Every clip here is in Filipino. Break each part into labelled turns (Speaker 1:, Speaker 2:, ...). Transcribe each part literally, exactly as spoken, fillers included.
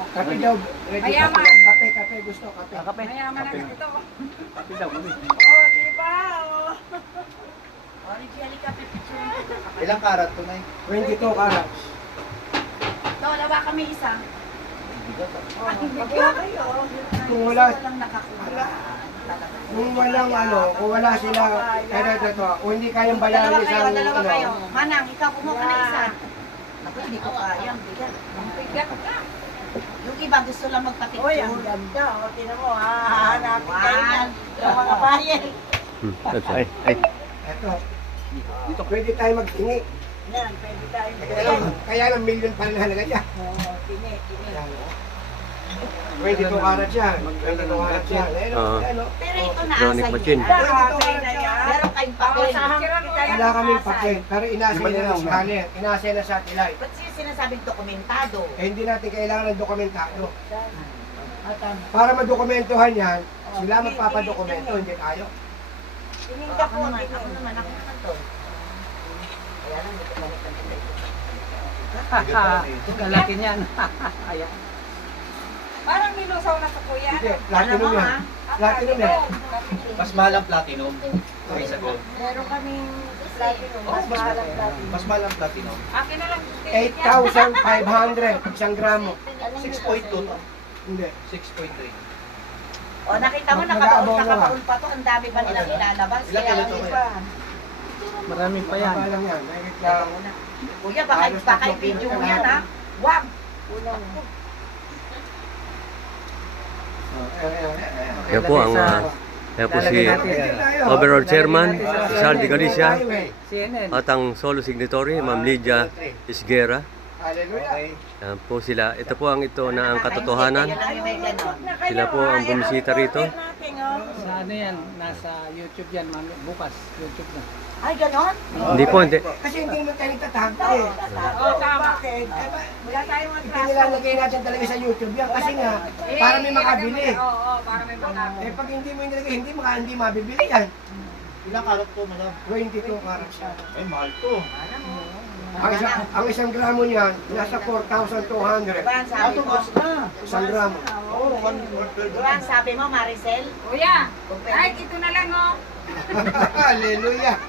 Speaker 1: Kape daw. Ready
Speaker 2: Mayaman.
Speaker 1: kape. Kape, kape. Gusto, kape.
Speaker 3: Kape.
Speaker 2: Mayaman na ito.
Speaker 3: Kape daw kami.
Speaker 2: Oh, di ba? Oh.
Speaker 4: Originally kape picture.
Speaker 5: Ilang karat to, Nay?
Speaker 1: twenty-two carats.
Speaker 4: Ito, wala ba kami isa?
Speaker 2: Oh, pagka kayo.
Speaker 1: Kung wala,
Speaker 4: Walang nakakuha.
Speaker 1: kung walang ano, kung wala sila, kaya ito, ito, kung hindi kayang bayaran
Speaker 4: Dalawa kayo,
Speaker 1: isang,
Speaker 4: dalawa
Speaker 1: ano,
Speaker 4: kayo. Manang, ikaw kumuha ka na isa. Ako, hindi ko kaya. Ang bigat.
Speaker 2: Ang bigat ka.
Speaker 4: Yung iba gusto lang magpapicture.
Speaker 2: Uy, ang ganda. O, tinan mo, ha? Hahanapin kayo yan. Yung mga bayan.
Speaker 3: Hmm, that's ay, ay.
Speaker 1: ito. Dito, pwede tayo magtingi.
Speaker 2: Yan, pwede tayo.
Speaker 1: Kaya lang, kaya lang million pa rin halaga niya.
Speaker 2: Oo, tini, tini.
Speaker 1: twenty-two carats yan. twenty-two carats yan. Ayun,
Speaker 3: Oo.
Speaker 1: ano.
Speaker 4: Pero ito na
Speaker 3: Electronic
Speaker 4: asa
Speaker 3: machine.
Speaker 4: yun.
Speaker 2: Grabe na yan.
Speaker 4: Meron kayong papel.
Speaker 1: Wala kaming papel, pero inasay na ng scanner, inasay na satellite.
Speaker 4: Ba't siya sinasabing dokumentado?
Speaker 1: Eh, hindi natin kailangan ng dokumentado. Para madokumentuhan yan, sila magpapadokumento, hindi tayo.
Speaker 2: Tingin
Speaker 4: Oh,
Speaker 2: ka
Speaker 4: ako
Speaker 2: po,
Speaker 4: naman,
Speaker 2: tingin.
Speaker 4: ako naman, ako naman to. Kaya lang, hindi ko makita nila.
Speaker 3: Kalaki niyan. Ayan.
Speaker 2: Parang nilusaw na sa kuya.
Speaker 1: Hindi,
Speaker 4: Ano
Speaker 1: platinum
Speaker 4: mo,
Speaker 1: yan.
Speaker 4: ha?
Speaker 1: Platinum yan.
Speaker 5: Mas mahal ang platinum kaysa gold.
Speaker 2: Meron kaming platinum. Mas mahal ang platinum.
Speaker 5: Mas mahal ang platinum.
Speaker 2: Akin na lang.
Speaker 1: eight thousand five hundred, isang gramo.
Speaker 5: six point two to.
Speaker 1: Hindi.
Speaker 5: six point three.
Speaker 4: O, nakita mo,
Speaker 1: Mag-
Speaker 4: nakabaon,
Speaker 1: mag-aabaw na
Speaker 4: nakabaon pa to. Ang dami pa nilang ilalabas.
Speaker 5: Ilan
Speaker 4: Kaya
Speaker 5: kilo
Speaker 4: lang
Speaker 5: to,
Speaker 4: iba.
Speaker 3: Marami pa yan.
Speaker 1: Mababa lang yan. Mahigit
Speaker 4: Teka
Speaker 1: lang.
Speaker 4: muna. Kuya, baka, baka i-video mo yan, ha? Wag!
Speaker 1: Oh, ayan, ayan, ayan.
Speaker 3: Yan po ang uh, yan po si Overall Chairman Sal de Galicia at ang solo signatory Ma'am Lydia Isguera.
Speaker 1: Hallelujah.
Speaker 3: Yan po sila. Ito po ang ito na ang katotohanan.
Speaker 4: Yan lang yung may ganon.
Speaker 3: Sila po ang bumisita rito.
Speaker 6: Sa ano yan, nasa YouTube yan, mami. Bukas, YouTube na.
Speaker 4: Ay, ganon?
Speaker 3: Hindi po, hindi.
Speaker 1: Kasi hindi mo tayo nagtatago eh.
Speaker 2: Oo, tama. Wala tayong
Speaker 1: Hindi
Speaker 2: magtraso.
Speaker 1: nilalagay natin talaga sa YouTube yan kasi nga,
Speaker 2: Eh,
Speaker 1: para may makabili.
Speaker 2: Oo, oo, para may makabili.
Speaker 1: Eh pag hindi mo nilagay, hindi maka hindi mabibili yan.
Speaker 5: Ilang karat to, madam?
Speaker 1: twenty-two carats siya.
Speaker 5: Ay, mahal to.
Speaker 4: Alam mo.
Speaker 1: Ang, isa, ang isang gramo niyan, nasa four thousand two hundred.
Speaker 4: Diba ang sabi mo?
Speaker 1: Isang gramo.
Speaker 5: Oo, one twelve.
Speaker 4: Diba ang sabi mo, Maricel?
Speaker 2: Kuya, ay, ito na lang, oh.
Speaker 1: Hallelujah.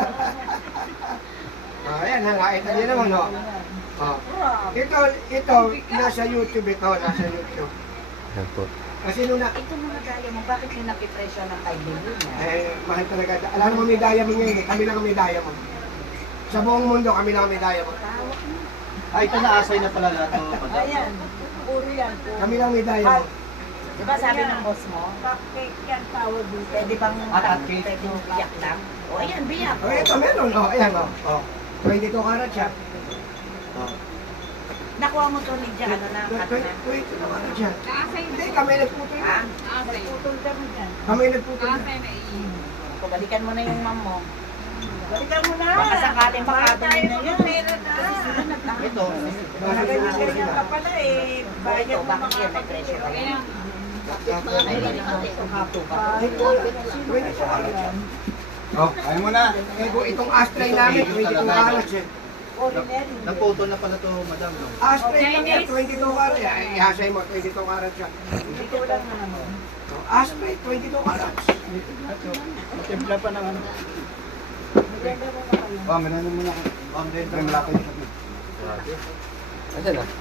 Speaker 1: Ah, ayan, nakita niyo naman, no? Oh. Ito, ito, nasa YouTube ito, nasa YouTube.
Speaker 3: Yan po.
Speaker 1: Kasi nung na,
Speaker 4: Ito mga daya mo, bakit yung napipresyo ng kay Lulu niya?
Speaker 1: eh, mahal talaga. Alam mo, may diamond ngayon eh. Kami lang ang may diamond. Sa buong mundo, kami lang ang may diamond.
Speaker 5: Ay, ito na-asay na pala lahat ng madam.
Speaker 2: Ayan, puro yan. puro.
Speaker 1: Kami lang may diamond.
Speaker 4: Diba sabi ng boss mo,
Speaker 2: Cupcake yan, tawag dito.
Speaker 4: pwede bang
Speaker 5: At at cake.
Speaker 4: pwede yung biyak lang? O ayan, biyak.
Speaker 1: Oh, ito meron. Oh, ayan, oh. Oh. twenty-two carats siya. Oh.
Speaker 4: Nakuha mo to ni Diyan, ano na, cut na.
Speaker 1: twenty-two carats siya.
Speaker 2: Kaasay
Speaker 1: Hindi,
Speaker 2: na.
Speaker 1: kami nagputol
Speaker 4: Ha?
Speaker 1: na.
Speaker 2: Kaasay. Putol ka mo dyan.
Speaker 1: Kami nagputol na.
Speaker 2: Kaasay na iyon.
Speaker 4: So, balikan mo na yung mom mo.
Speaker 2: Balikan mo na.
Speaker 4: Baka sakaling makabili na yun.
Speaker 2: Meron na.
Speaker 5: Ito,
Speaker 2: Ganyan-ganyan ka pala eh. Bayad
Speaker 4: Ito,
Speaker 2: mo
Speaker 4: bakit
Speaker 2: mga
Speaker 4: yan? May presyo ba yan?
Speaker 2: Kaya,
Speaker 4: Ay, ganito.
Speaker 1: twenty-two carats siya. Oh, ayaw mo na. Eh, kung itong ashtray namin, twenty-two carats eh.
Speaker 2: ordinary.
Speaker 5: naputol na pala to, madam. No?
Speaker 1: Ashtray lang yan, twenty-two carats. Ay, ihasay mo, twenty-two carats siya.
Speaker 2: Ito lang na naman.
Speaker 1: Oh, ashtray, twenty-two carats.
Speaker 6: Timpla pa ng ano.
Speaker 2: Maganda mo na kayo.
Speaker 5: Oh, meron mo na. Oh, meron mo malapit.
Speaker 3: Asan na?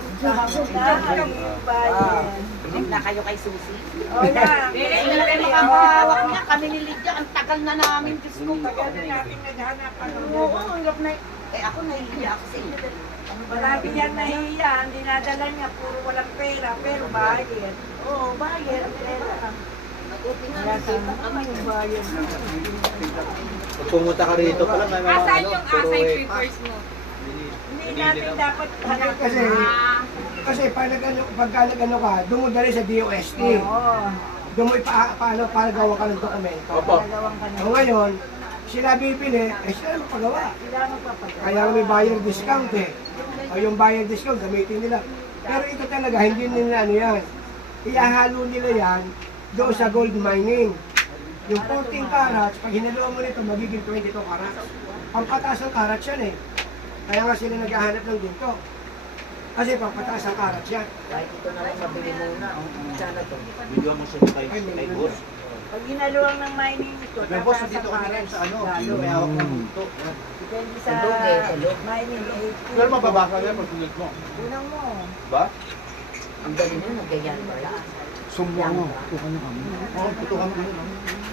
Speaker 2: Bayan.
Speaker 4: Na kayo kay Susie.
Speaker 2: O na.
Speaker 4: Eh, hindi na kayo makakahawak niya. Kami ni Lydia, ang tagal na namin. Diyos ko.
Speaker 2: Tagal na natin naghanap ka ng
Speaker 4: Oo, ang hirap na. Eh, ako nahihiya ako sa inyo.
Speaker 2: Marami yan nahiya, ang dinadala niya, puro walang pera, pero bayad.
Speaker 4: Oo, bayad.
Speaker 2: Kaya sana kami yung bayad.
Speaker 5: Pag pumunta ka rito pala, may mga
Speaker 2: Asan
Speaker 5: ano,
Speaker 2: yung
Speaker 5: puro
Speaker 2: asay
Speaker 5: eh,
Speaker 2: papers mo? Hindi
Speaker 5: Pinili
Speaker 2: natin
Speaker 5: lang.
Speaker 2: dapat hanapin.
Speaker 1: Kasi,
Speaker 2: Ah,
Speaker 1: kasi pag nag-ano, pagka nag-ano ka, doon mo dali sa D O S T.
Speaker 2: oo.
Speaker 1: Doon mo ipa, paano, para gawa ka ng dokumento.
Speaker 2: Dalawang ka na.
Speaker 1: So ngayon, sila bibili, eh sila magpagawa.
Speaker 2: Sila magpapagawa.
Speaker 1: Kaya may buyer discount eh. O yung buyer discount, gamitin nila. Pero ito talaga, hindi nila ano yan. Iahalo nila yan doon sa gold mining. Yung fourteen carats, pag hinaluan mo nito, magiging twenty-two carats. Pampataas ng carats yan eh. Kaya nga sila naghahanap ng ginto. Kasi pampataas ang karat yan.
Speaker 2: Kahit ito na lang mabili muna. Oh. Sana to.
Speaker 5: Video mo siya kay, kay boss.
Speaker 2: Pag ginaluwang ng mining ito,
Speaker 5: Kay boss,
Speaker 2: tataas
Speaker 5: dito
Speaker 2: ang
Speaker 5: kami ngayon
Speaker 2: karat.
Speaker 5: sa ano,
Speaker 2: Lalo.
Speaker 5: may hawak ng bunto.
Speaker 2: Depende sa mining. eh,
Speaker 5: Pero mababa ka yan pag sunod mo.
Speaker 2: Unang mo.
Speaker 5: Ba?
Speaker 4: Ang galing nyo, nagganyan ba yan?
Speaker 5: Sumwa mo. Tukan mo kami. Oo, tutukan mo kami.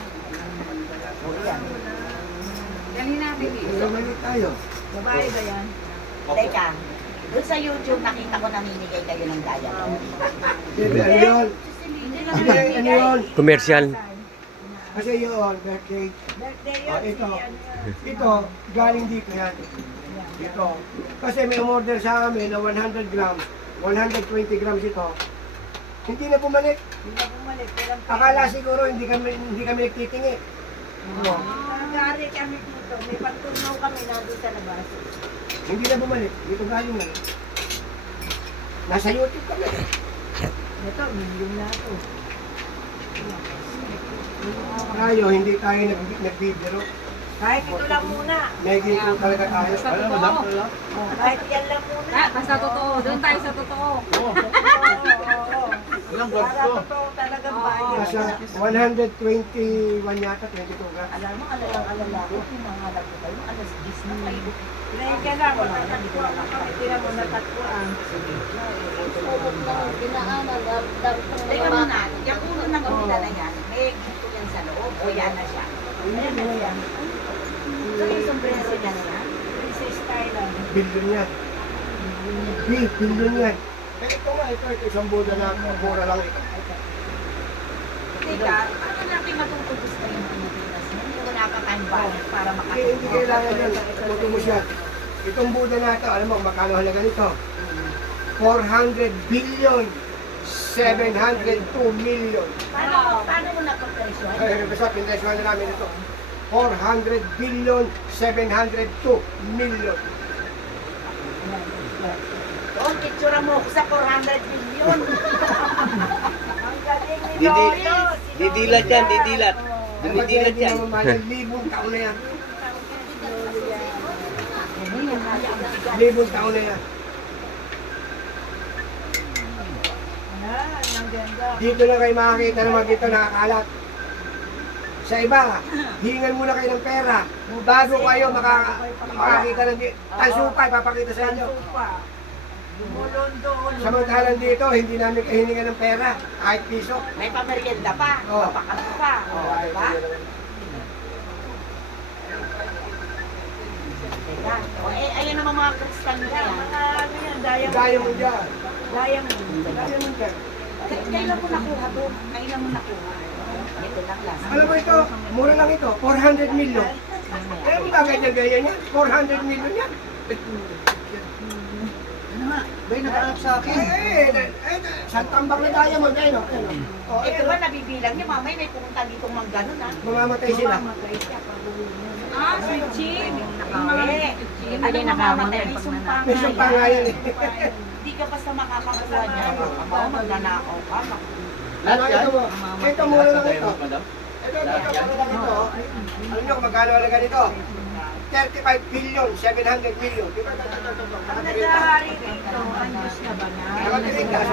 Speaker 1: Kaya mali tayo.
Speaker 2: Babae ba yan?
Speaker 4: Teka, doon sa YouTube nakita ko namimigay kayo ng diamond.
Speaker 1: Hindi, ano yun? Hindi, ano yun?
Speaker 3: Commercial.
Speaker 1: Kasi yun, birthday.
Speaker 2: Birthday
Speaker 1: Ah,
Speaker 2: yun.
Speaker 1: ito.
Speaker 2: si ano yun.
Speaker 1: Ito, galing dito yan. Ito. Kasi may umorder sa amin na one hundred grams, one hundred twenty grams ito. Hindi na bumalik.
Speaker 2: Hindi na bumalik. Walang pera.
Speaker 1: Akala siguro hindi kami hindi kami nagtitingi. Oo.
Speaker 2: Nag-aari kami dito. May pagtunaw kami nandun sa labas.
Speaker 1: Hindi na bumalik. Dito galing na. Nasa YouTube kami.
Speaker 2: Ito, million na ito.
Speaker 1: Tayo, hindi tayo nag nagbibiro.
Speaker 2: Kahit ito lang muna.
Speaker 1: Nagiging po talaga tayo.
Speaker 5: Ano, madam? Ano?
Speaker 2: Oh, kahit yan lang muna.
Speaker 7: Ah, basta totoo. Doon tayo sa totoo.
Speaker 2: Oo, oo, oo.
Speaker 5: Ilang grams
Speaker 2: Para
Speaker 5: to?
Speaker 2: totoo talagang bayad.
Speaker 1: Nasa one hundred twenty-one yata, twenty-two grams.
Speaker 4: Alam mo, alalang alala ko, yung mga anak ko kayo, alas diyes na kayo.
Speaker 2: Pinahin ka na, matatagpuan ka kami. Tira mo natatpuan.
Speaker 4: Teka muna, yung ulo ng kabila na yan, may gusto yan sa loob, o yan na siya.
Speaker 2: Ayan mo yan.
Speaker 4: So yung sombrero niya na yan,
Speaker 2: Princess Thailand.
Speaker 1: Billion yan. Bi, billion yan. Eh, ito nga, ito, ito, isang buda na, mura lang ito.
Speaker 4: teka, paano natin matutubos na yung Pilipinas mo? Hindi wala ka tayong budget para
Speaker 1: Hindi, hindi kailangan yan. Tutubos yan. Itong buda na ito, alam mo, magkano halaga nito? four hundred billion, seven hundred two million.
Speaker 4: Paano, paano mo napapresyon?
Speaker 1: Ay, basta, pinresyohan na namin ito. four hundred billion, seven hundred two million.
Speaker 4: Oh, picture mo ako sa four hundred billion.
Speaker 2: Ang galing ni
Speaker 5: Didi-
Speaker 2: Lolo.
Speaker 5: didilat yan, didilat.
Speaker 1: Ang
Speaker 5: Didilat yan.
Speaker 1: libong taon na yan. Libong taon na yan.
Speaker 2: Yan, ang ganda.
Speaker 1: Dito na kayo makakita ng mga dito nakakalat. Sa iba, hingan muna kayo ng pera. Bago kayo maka- makakita ng di- tansupay, papakita sa inyo.
Speaker 2: Tanso pa. Gumulondo.
Speaker 1: Samantalang dito, hindi namin kahiningan ng pera, kahit piso.
Speaker 4: May pamerienda pa,
Speaker 1: Oh.
Speaker 4: papakas pa. Oh, diba? Teka, oh, eh, ayun naman mga kristal na
Speaker 2: Yan,
Speaker 4: yan.
Speaker 2: mga ano yan, diamond.
Speaker 1: Diamond yan.
Speaker 2: Diamond.
Speaker 1: Diamond yan.
Speaker 4: K- Kailan mo nakuha to? Kailan mo nakuha? Ito lang last.
Speaker 1: Alam mo ito, mura lang ito, four hundred million. Kaya mo ba ganyan-ganyan yan? four hundred million yan.
Speaker 5: Ano nga? Bay, nakahanap sa akin.
Speaker 1: Eh, eh, eh, sa tambak na diamond, ayun o. Oh,
Speaker 4: Ito ba nabibilang niya? Mamay may pumunta dito mang ganun ha?
Speaker 1: mamamatay sila.
Speaker 7: Ah, sweet chip.
Speaker 4: Eh, ano yung namamatay? May sumpa
Speaker 1: May
Speaker 4: nga
Speaker 1: sumpa nga yan eh.
Speaker 4: Hindi ka basta makakakuha niya. Ako, magnanakaw ka.
Speaker 1: Ano ito mo? Ito mura lang ito.
Speaker 5: Madam?
Speaker 1: Ito, ito, ito, mura lang ito. Alam niyo kung magkano halaga nito? thirty-five billion, seven hundred million. Di ba?
Speaker 2: Ang naghahari dito, ang Diyos na ba na?
Speaker 1: Nakatirin ka.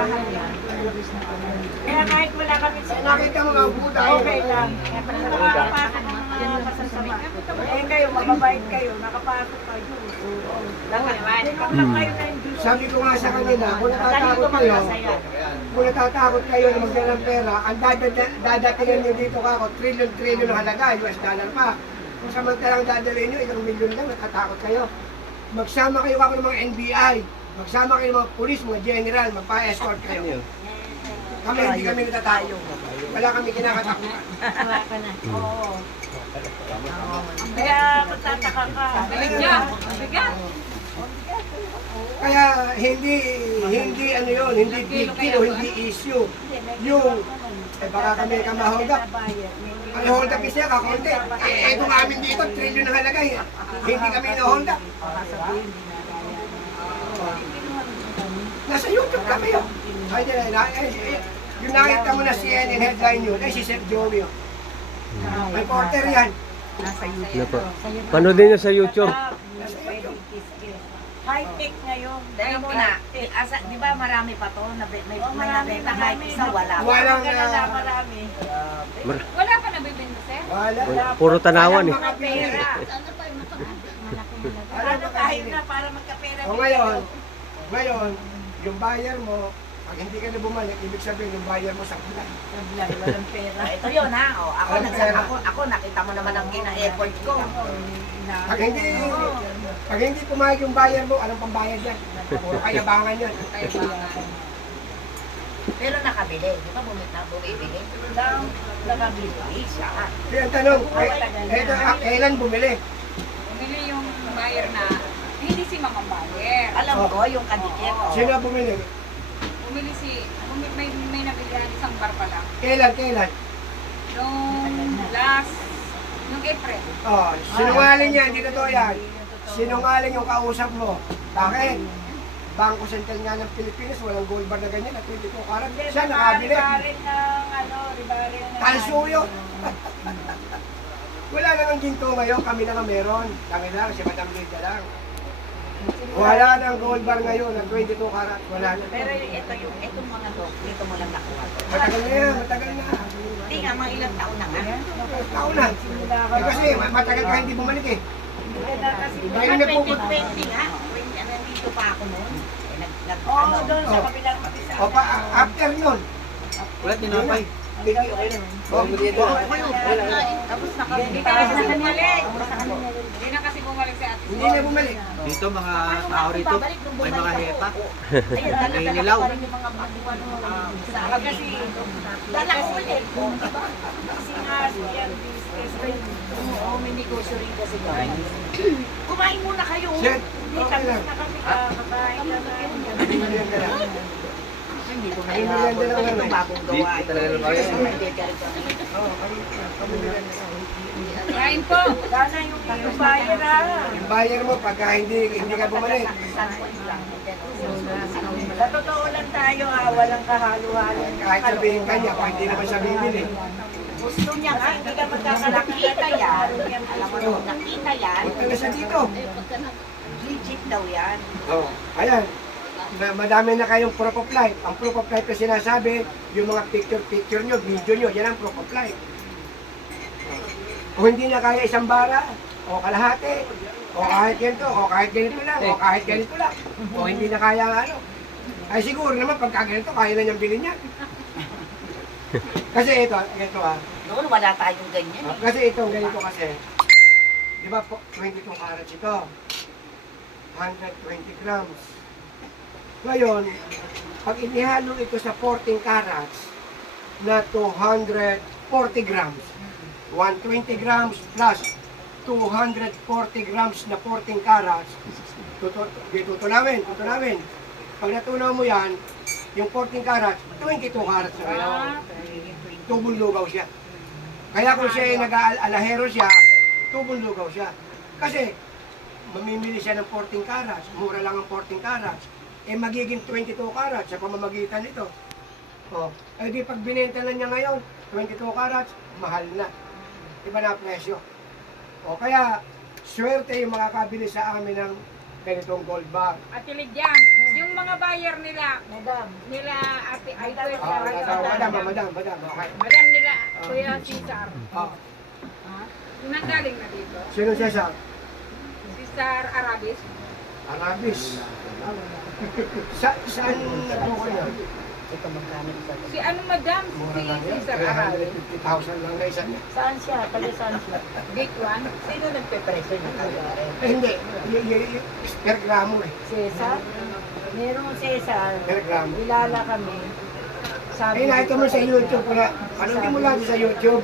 Speaker 2: Kaya kahit wala kami sa
Speaker 1: Nakita mo nga ang buta.
Speaker 2: okay lang. Kaya pala nakapasok ng mga masasama. Eh kayo, mababait kayo, nakapasok kayo. Tinong lang kayo na yung Diyos.
Speaker 1: Sabi ko nga sa kanila, kung
Speaker 4: Ganito
Speaker 1: natatakot kayo,
Speaker 4: magkasaya.
Speaker 1: kung natatakot kayo na magdala ng pera, ang dadada- dadatingan nyo dito kako, trillion-trillion ng halaga, U S dollar pa. Kung samantalang dadalhin nyo, ilang milyon lang, natatakot kayo. Magsama kayo ako ng mga N B I, magsama kayo ng mga polis, mga general, magpa-escort kayo. Kami, hindi kami natatakot. Wala kami kinakatakutan.
Speaker 2: Oo. Kaya magtataka ka.
Speaker 7: Bigat. Bigat.
Speaker 1: Kaya hindi, hindi ano yun, hindi big deal, hindi issue. Yung, eh baka kami kamahold up. Ang hold up is niya, kakunti. Eh, ito nga amin dito, trillion ang halaga eh. Hindi kami na-hold up. Nasa YouTube kami yun. Ay, di, na, eh, eh, yung nakita mo na C N N headline yun, ay si Sir Joey yun. Reporter yan.
Speaker 3: Ano po? Panoodin nyo sa YouTube.
Speaker 2: High-tech ngayon.
Speaker 4: Dahil muna, eh, asa, di ba marami pa to? Na, may, may,
Speaker 2: Oh,
Speaker 4: may
Speaker 2: marami,
Speaker 4: nabenta kahit
Speaker 2: marami.
Speaker 4: isa, wala pa.
Speaker 1: Walang,
Speaker 2: Wala na,
Speaker 1: ah,
Speaker 2: marami.
Speaker 3: Mar-
Speaker 7: Wala pa nabibenta, sir?
Speaker 1: Wala.
Speaker 3: Wala. Puro tanawan eh.
Speaker 2: Walang mga pera. Ano tayo na para magkapera.
Speaker 1: O ngayon, ngayon, yung buyer mo, pag hindi ka na bumalik, ibig sabihin yung buyer mo sablay.
Speaker 2: Sablay, walang pera.
Speaker 4: Ito yun ha. O, ako,
Speaker 1: Walang
Speaker 4: nagsa,
Speaker 1: pera.
Speaker 4: ako, ako, nakita mo naman ang gina-effort ko.
Speaker 1: Pag hindi, pag hindi pumayag yung buyer mo, anong pambayad yan? Puro kayabangan yan.
Speaker 7: Kaya ba?
Speaker 4: Pero nakabili. Di ba bumit na, bumibili?
Speaker 2: Lang, nakabili.
Speaker 4: Siya.
Speaker 1: Kaya ang tanong, eh, eto, ah, kailan bumili?
Speaker 7: Bumili yung buyer na, hindi si Mamang Buyer.
Speaker 4: Alam ko, yung kadikit. o.
Speaker 1: Sino bumili?
Speaker 7: Bumili si, bumili, may, may nabilihan isang bar pa lang.
Speaker 1: Kailan, kailan?
Speaker 7: Nung last, nung April.
Speaker 1: Oh, sinungaling yan, hindi totoo yan. Sinungaling yung kausap mo. Bakit? Bangko Sentral nga ng Pilipinas, walang gold bar na ganyan, at twenty-two karat. Siya nakabili.
Speaker 2: Ribarin ng, ano, ribarin ng...
Speaker 1: Talsuyo. Wala nang ginto ngayon, kami na nga meron. Kami lang, si Madam Lydia lang. Wala nang gold bar ngayon na twenty-two karat. Wala na.
Speaker 4: Pero ito yung, itong mga to, dito mo lang nakuha to.
Speaker 1: Matagal na yan, matagal na.
Speaker 4: Hindi nga, mga ilang taon na nga.
Speaker 1: Taon na. Eh, kasi matagal ka hindi bumalik eh.
Speaker 2: Kasi,
Speaker 1: Ngayon na po.
Speaker 4: twenty twenty nga. twenty, ano, nandito pa ako noon. Eh, nag, nag,
Speaker 2: Oo,
Speaker 4: ano,
Speaker 2: doon sa
Speaker 1: Oh.
Speaker 2: kabilang kapisa.
Speaker 1: O pa, after yun.
Speaker 5: Wala tinapay.
Speaker 1: Okay na. Oh,
Speaker 5: Merienda na.
Speaker 7: Tapos nakabili ka kasi bumalik. Hindi na kasi bumalik si ate.
Speaker 1: Hindi na bumalik.
Speaker 5: Dito mga tao rito, may mga heta.
Speaker 4: ayun, dala- dala
Speaker 5: Ninilaw.
Speaker 4: ko pa rin yung mga baguan mo. ah, sa kasi, dala ko ulit. Oh, diba?
Speaker 2: Kasi nga, yan, business rin.
Speaker 4: Oo, may negosyo rin kasi guys. Kumain muna kayo.
Speaker 1: Shit.
Speaker 2: Hindi
Speaker 1: Okay
Speaker 2: kami
Speaker 1: lang.
Speaker 2: na kami kakakain na na.
Speaker 1: Merienda lang.
Speaker 4: Hindi ko na
Speaker 1: Ay,
Speaker 4: inabot.
Speaker 1: merienda lang
Speaker 4: Ito
Speaker 1: naman.
Speaker 4: bagong
Speaker 5: Di,
Speaker 4: gawa.
Speaker 5: di talaga na bagay.
Speaker 1: Oo, kami kami merienda lang.
Speaker 7: Kain po.
Speaker 2: Sana yung yung buyer ha.
Speaker 1: Yung buyer mo, pagka hindi, hindi ka bumalik.
Speaker 2: Sa totoo lang tayo ha, walang kahalo-halo.
Speaker 1: Kahit sabihin kanya, kung hindi naman siya bibili.
Speaker 4: Gusto niya nga, hindi ka magkakalakita yan. Alam mo, nung nakita yan,
Speaker 1: Punta na siya dito.
Speaker 4: legit daw yan.
Speaker 1: Oo. Ayan. Ma- Madami na kayong proof of life. Ang proof of life na sinasabi, yung mga picture-picture nyo, video nyo, yan ang proof of life. Kung hindi na kaya isang bara, o kalahati, o kahit ganito, o kahit ganito lang, o kahit ganito lang, o hindi na kaya ang ano, ay siguro naman pagka ganito, kaya na niyang bilhin yan. Kasi ito, ito ah,
Speaker 4: Noon wala tayong ganyan. eh.
Speaker 1: kasi itong ganito kasi, di ba po, twenty-two carats ito, one hundred twenty grams. Ngayon, pag inihalo ito sa fourteen carats na two hundred forty grams, one hundred twenty grams plus two hundred forty grams na fourteen carats, tutu di tutunawin, tutunawin. Pag natunaw mo yan, yung fourteen carats, twenty-two carats na ngayon. Tubong lugaw siya. Kaya kung siya ay nag-alahero siya, tubong lugaw siya. Kasi, mamimili siya ng fourteen carats, mura lang ang fourteen carats, eh magiging twenty-two carats sa pamamagitan nito. O, eh di pag binenta na niya ngayon, twenty-two carats, mahal na. Iba na ang presyo. O, kaya, swerte yung makakabili sa amin ng ganitong gold bar.
Speaker 7: At Lydia, yung mga buyer nila,
Speaker 2: Madam,
Speaker 7: nila ate Idol,
Speaker 1: Ah, madam, madam, madam, madam, okay.
Speaker 7: madam nila, Kuya Cesar.
Speaker 1: Ah,
Speaker 7: Ha? Yung nanggaling na dito.
Speaker 1: sino siya sa
Speaker 7: Cesar Arabis.
Speaker 1: Arabis? Sa, saan natukoy niya?
Speaker 7: Si ano madam?
Speaker 1: Mura
Speaker 7: Si
Speaker 1: lang yan.
Speaker 7: Cesar
Speaker 1: three hundred
Speaker 7: Arabis.
Speaker 1: fifty thousand lang na isa niya.
Speaker 2: saan siya? Taga saan siya?
Speaker 7: Gate one.
Speaker 4: Sino nagpe-presyo ng kagare?
Speaker 1: Eh, hindi. Y- y- y- per gramo eh.
Speaker 2: Cesar? Merong Cesar.
Speaker 1: Per gramo.
Speaker 2: Kilala kami. Sabi
Speaker 1: Eh, nakita mo sa YouTube ko na, panoodin mo lang sa YouTube.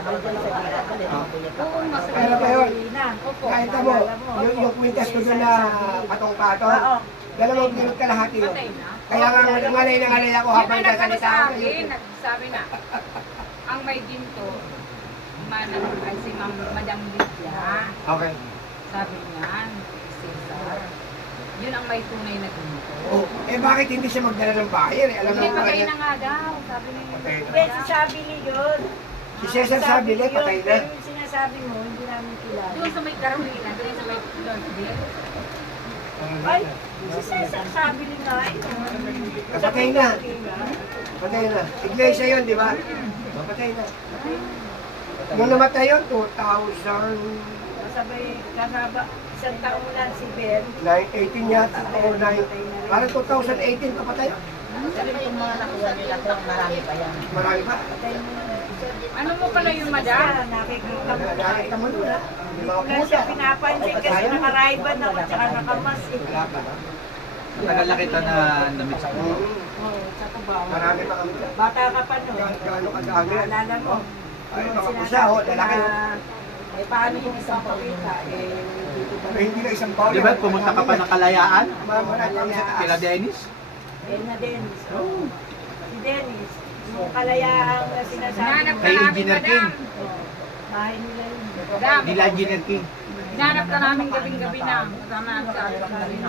Speaker 7: Oo, mas
Speaker 1: Kaya ba yun?
Speaker 2: na.
Speaker 7: Opo.
Speaker 1: Nakita mo, yung, yung kwintas ko doon na patong-patong,
Speaker 2: Oo.
Speaker 1: dalawang kilot kalahati yun.
Speaker 7: Patay na.
Speaker 1: Kaya nga, ngalay na ngalay ako
Speaker 7: Yun
Speaker 1: habang
Speaker 7: ang nagkano
Speaker 1: nagsalita
Speaker 7: sa
Speaker 1: ako sa
Speaker 7: akin,
Speaker 1: YouTube.
Speaker 7: nagsabi na, ang may ginto, manang ay si Ma'am Madam Lydia.
Speaker 1: Okay.
Speaker 7: Sabi niyan, Cesar, yun ang may tunay na ginto.
Speaker 1: Oh, eh bakit hindi siya magdala ng buyer? Eh, alam
Speaker 7: Hindi,
Speaker 1: mo
Speaker 7: patay
Speaker 1: kanya.
Speaker 7: na nga daw, sabi niya.
Speaker 1: Patay na.
Speaker 2: Hindi, si Sabili yun.
Speaker 1: Si Cesar Sabili,
Speaker 2: yun,
Speaker 1: patay na.
Speaker 2: Pero yung sinasabi mo, hindi namin kilala.
Speaker 7: Doon sa may Carolina, doon sa may Lordville.
Speaker 2: Ay, si Cesar sabi rin nga eh.
Speaker 1: Napatay na. Patay na. Iglesia yun, di ba? Patay na. Nung namatay yun, two thousand
Speaker 2: Sabay, kasaba, isang taon lang si Ben.
Speaker 1: eighteen yata, or nine. Parang two thousand eighteen kapatay.
Speaker 4: Sabi mo yung mga nakuha nila kung marami pa yan.
Speaker 1: Marami pa.
Speaker 7: Ano mo pala yung madam?
Speaker 2: Siya, nakikita mo.
Speaker 1: Nakita mo doon, ha? Yung mga
Speaker 2: Wala
Speaker 1: pusa.
Speaker 2: siya pinapansin kasi nakaraiban ako tsaka nakamas eh.
Speaker 1: Wala pa.
Speaker 5: Tagal na kita na namit sa
Speaker 1: Mm.
Speaker 2: Oo, sa Cubao.
Speaker 1: Marami pa kami.
Speaker 2: Bata ka pa no.
Speaker 1: Ga- Gaano kadami.
Speaker 2: Naalala mo.
Speaker 1: Ay,
Speaker 2: yung
Speaker 1: mga
Speaker 2: sinasabi
Speaker 1: pusa, oh,
Speaker 2: ko
Speaker 1: lalaki,
Speaker 2: na,
Speaker 1: oh.
Speaker 2: Eh, paano yung isang pakita? Eh, dito ba?
Speaker 1: Pero hindi na isang bawl.
Speaker 5: Di ba pumunta ka pa ng Kalayaan?
Speaker 1: Marami kami sa taas.
Speaker 5: Kila Dennis?
Speaker 2: Eh, na Dennis. Oh. Si Dennis. Yung kalayaang na sinasabi.
Speaker 7: Hinanap ka
Speaker 5: Kay
Speaker 7: namin,
Speaker 5: Engineer
Speaker 7: madam.
Speaker 5: King.
Speaker 2: Oh, bahay nila yun.
Speaker 7: Madam,
Speaker 5: Nila Engineer King.
Speaker 7: hinanap ka namin gabing-gabi na. Kasama namin sa ating kanina.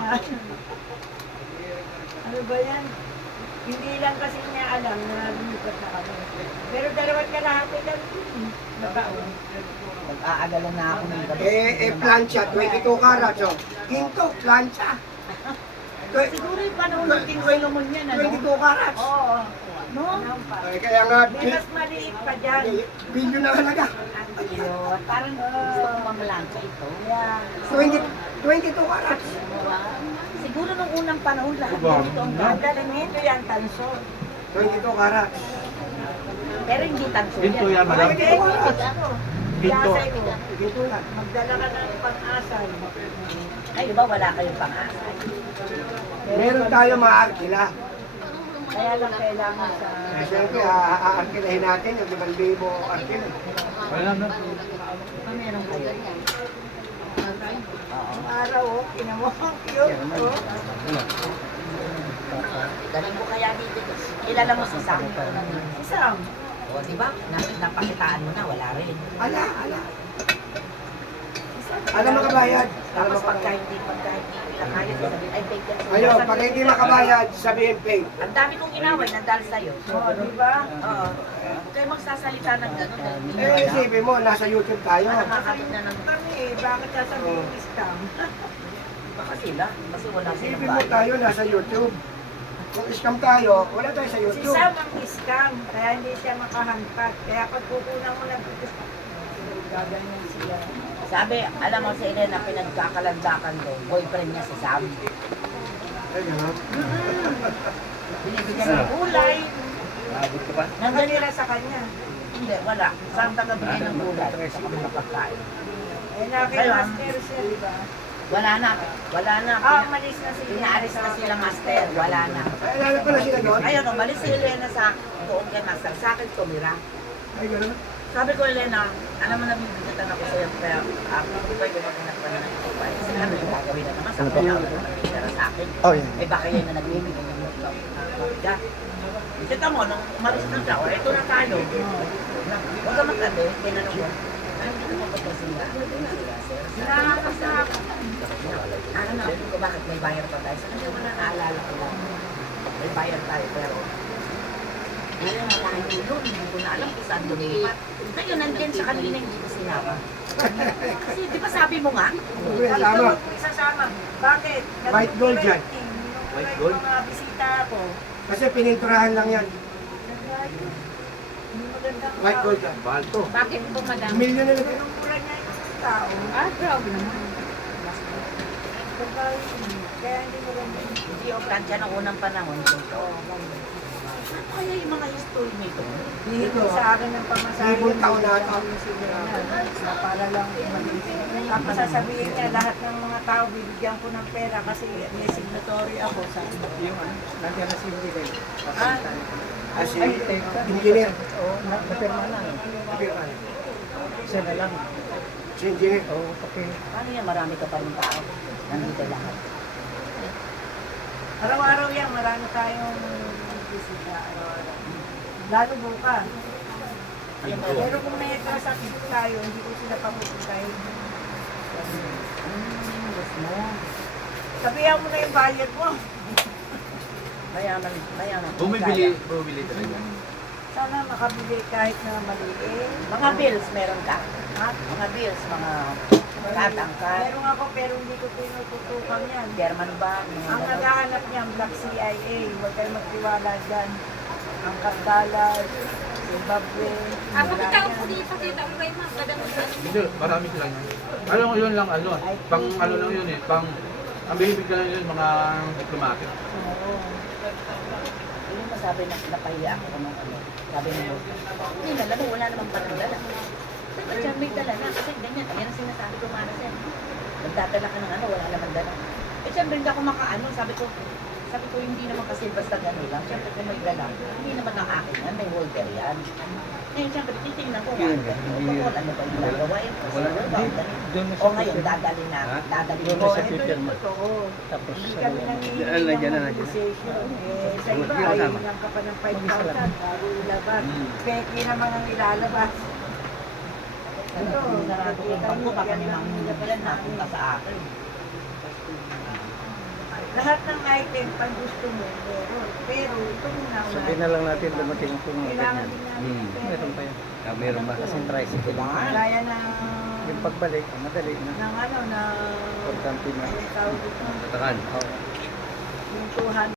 Speaker 2: Ano ba yan? Hindi lang kasi niya alam na lumipat na kami. Pero dalawang kalahati lang yun. Nakaon.
Speaker 4: Mag-aagalan na ako ng gabi.
Speaker 1: Eh, eh, plancha, twenty-two carats, oh. Ginto, plancha. Twe-
Speaker 4: Siguro yung panahon ng King Solomon yan, ano?
Speaker 1: twenty-two carats.
Speaker 2: Oo.
Speaker 4: No?
Speaker 1: Ay, kaya nga,
Speaker 2: May mas maliit pa dyan.
Speaker 1: bilyon na halaga.
Speaker 4: Ayun, parang gusto ko mamalangka ito.
Speaker 2: Yan.
Speaker 1: twenty, twenty-two carats.
Speaker 4: Siguro nung unang panahon lahat dito ang
Speaker 2: Ang
Speaker 4: ganda.
Speaker 2: galing nito yan, tanso.
Speaker 1: twenty-two carats.
Speaker 4: Pero hindi tanso
Speaker 5: Ginto yan, madam.
Speaker 2: Hindi,
Speaker 5: Ginto.
Speaker 2: Yasay ko.
Speaker 1: Ginto yan.
Speaker 2: Magdala ka ng pang-asal.
Speaker 4: Ay, di ba wala kayong pang-asay?
Speaker 1: Meron tayo maarkila.
Speaker 2: Kaya lang kailangan sa...
Speaker 1: Eh, siyempre, a- aarkilahin natin yung limang libo arkila.
Speaker 5: Wala na.
Speaker 4: Pa meron kayo?
Speaker 2: Ang araw, oh, kinamo, ang cute, oh.
Speaker 4: Galing mo kaya dito. Kilala mo si Sam?
Speaker 2: Isang.
Speaker 4: O, di ba? Na- Napakitaan mo na, wala rin.
Speaker 1: Ala, ala. Alam makabayad. Alam
Speaker 4: Tapos pagka
Speaker 1: makabayad.
Speaker 4: hindi, pagka hindi nila kaya, sasabihin, ay, fake yan.
Speaker 1: Ayun, pag hindi makabayad, sabihin pay.
Speaker 4: Ang dami kong inaway, nandal sa'yo.
Speaker 2: Oh, di ba?
Speaker 4: Oo. Huwag kayo magsasalita ng gano'n. dahil hindi nyo
Speaker 1: Eh,
Speaker 4: alam.
Speaker 1: isipin mo, nasa YouTube tayo.
Speaker 4: Ano nakakabit na ng...
Speaker 2: Kami eh, bakit sasabihin scam?
Speaker 4: Baka sila, kasi wala silang
Speaker 1: Isipin mo
Speaker 4: bayad.
Speaker 1: tayo, nasa YouTube. Kung scam tayo, wala tayo sa
Speaker 2: Si
Speaker 1: YouTube.
Speaker 2: Sam ang scam, kaya hindi siya makahampat. Kaya pag kukunan mo ng gaganyan siya.
Speaker 4: Sabi, alam mo si Elena, pinagkakalandakan ko, boyfriend niya si Sam.
Speaker 1: Ayun.
Speaker 4: Binibigyan ng gulay.
Speaker 5: Abot ka pa?
Speaker 4: Nandun
Speaker 2: Nanganira sa kanya.
Speaker 4: Hindi, wala. Sam tagabigay ng gulay. Sa mga pagkain.
Speaker 2: Eh, naki-master siya, di ba?
Speaker 4: Wala na. Wala na.
Speaker 2: Ah, umalis na siya.
Speaker 4: Pinaalis na sila master. Wala na.
Speaker 1: Ay, alala ko na sila doon.
Speaker 4: Ayun, umalis si Elena sa doon kay master. Sa akin tumira.
Speaker 1: Ay, gano'n.
Speaker 4: Sabi ko, Elena, alam mo na bibigatan ako sa'yo, pero ako uh, pwede mo pinagpan na ng ipay. Sila ano yung gagawin na naman, sabi ko na ako na pinara sa akin.
Speaker 5: Oh, yeah.
Speaker 4: Eh baka yan na nagbibigay ng mga kapita. Kita mo, nung umalis na siya, o eto na tayo. Huwag ka magtabi, tinanong ko. Ay, hindi naman ba sila?
Speaker 2: Nakakasap.
Speaker 4: Ano na, ko bakit may bayar pa tayo? Sabi ko na naalala ko lang. May bayar tayo, pero ngayon, malayo yun. Hindi ko na alam kung saan lumipat. Ngayon, nandyan sa kanina, hindi ko sinama. Kasi, di ba sabi mo nga?
Speaker 1: Uy,
Speaker 2: Sabi
Speaker 1: tama.
Speaker 2: ko, isasama. Bakit?
Speaker 1: White gold yan.
Speaker 2: Nung
Speaker 5: White
Speaker 2: may
Speaker 5: gold?
Speaker 2: mga bisita ako.
Speaker 1: Kasi pininturahan lang yan.
Speaker 2: Hindi magandang
Speaker 1: White gold yan.
Speaker 5: Bahal to.
Speaker 7: Bakit po, madam?
Speaker 1: Million na lang.
Speaker 2: Ang mura niya yung tao.
Speaker 7: Ah, grabe naman.
Speaker 2: Babae yun. Kaya hindi maganda.
Speaker 4: Hindi yung plancha ng unang panahon. So, kaya yung mga history nito.
Speaker 2: Dito sa akin ng pamasahe.
Speaker 1: Ibon taon na ito.
Speaker 2: Na para lang maliit. Tapos sasabihin niya lahat ng mga tao bibigyan ko ng pera kasi may signatory ako sa
Speaker 6: Yung ano, nandiyan na si Miguel.
Speaker 2: Ah,
Speaker 1: Kasi
Speaker 6: Ay, teka.
Speaker 1: engineer.
Speaker 6: Oo, na- napirma na. Isa na lang.
Speaker 1: Si engineer.
Speaker 6: Oo, okay.
Speaker 4: Paano yan? Marami ka pa rin tao. Nandito lahat.
Speaker 2: araw-araw yan, marami tayong bisita araw-araw. Lalo bukas. Pero kung may kasakit tayo, hindi ko sila papupuntahin.
Speaker 4: Hmm, gusto mo.
Speaker 2: Sabihan mo na yung bayad mo.
Speaker 4: Mayaman, mayaman.
Speaker 5: Bumibili, bumibili talaga.
Speaker 2: Sana makabili kahit na maliit.
Speaker 4: Mga bills meron ka? Ha? Mga bills, mga Tatangkad.
Speaker 2: Meron ako pero hindi ko tinututukan yan.
Speaker 4: German ba?
Speaker 2: Ang naghahanap niyan, Black C I A. Huwag kayo magtiwala dyan. Ang Cardalas, Zimbabwe.
Speaker 7: Ah,
Speaker 2: wala
Speaker 7: pakita ko
Speaker 2: yan.
Speaker 7: po dito, pakita ko kay ma'am. Kada mo
Speaker 5: Hindi, marami silang yan. Ano yun lang, ano, pang ano lang yun eh, pang, ang bibig lang yun, mga diplomatic.
Speaker 2: Oo.
Speaker 4: Yun yung masabi na napahiya ako ng ano. Sabi mo, hindi na lang, wala namang palang dala. Sabi siya, may dala na. Kasi ganyan, ayan ang sinasabi ko, Marasen. Nagdadala ka ng ano, wala naman dala. Eh, siyempre, hindi ako makaano. Sabi ko, sabi ko, hindi naman kasi basta gano'n lang. Siyempre, kung may dala, hindi naman ang akin yan, may holder yan. Ngayon, siyempre, titingnan ko, nga, totoo, ano ba yung ginagawa? Eh, wala na ba? O ngayon, dadalhin na, dadalhin ko.
Speaker 2: Oh, ito yung totoo.
Speaker 6: Tapos,
Speaker 2: Hindi kami nangihingi
Speaker 3: Dyan na, dyan na,
Speaker 2: ng
Speaker 3: dyan na.
Speaker 2: compensation. Eh, sa iba,
Speaker 3: Hindi kasama.
Speaker 2: ayun ka pa ng five thousand bago ilabas. Peki naman ang ilalabas. Ito,
Speaker 4: Sarado ko yung bangko, baka may mga
Speaker 2: nakikita
Speaker 4: napunta sa akin.
Speaker 2: lahat ng item pag gusto mo, meron. Pero ito muna wala.
Speaker 6: sabihin na lang natin dumating po mga
Speaker 2: Kailangan
Speaker 6: ganyan.
Speaker 2: din namin
Speaker 3: Hmm.
Speaker 2: ng pera.
Speaker 6: Meron pa yan.
Speaker 3: Ah, meron ba?
Speaker 6: Kasi tricycle.
Speaker 2: Gaya ng,
Speaker 6: Yung pagbalik, madali na.
Speaker 2: ng ano, na,
Speaker 6: Importante na.
Speaker 2: ano tawag ito,
Speaker 3: Tatakan.
Speaker 6: Oo.
Speaker 2: yung two hundred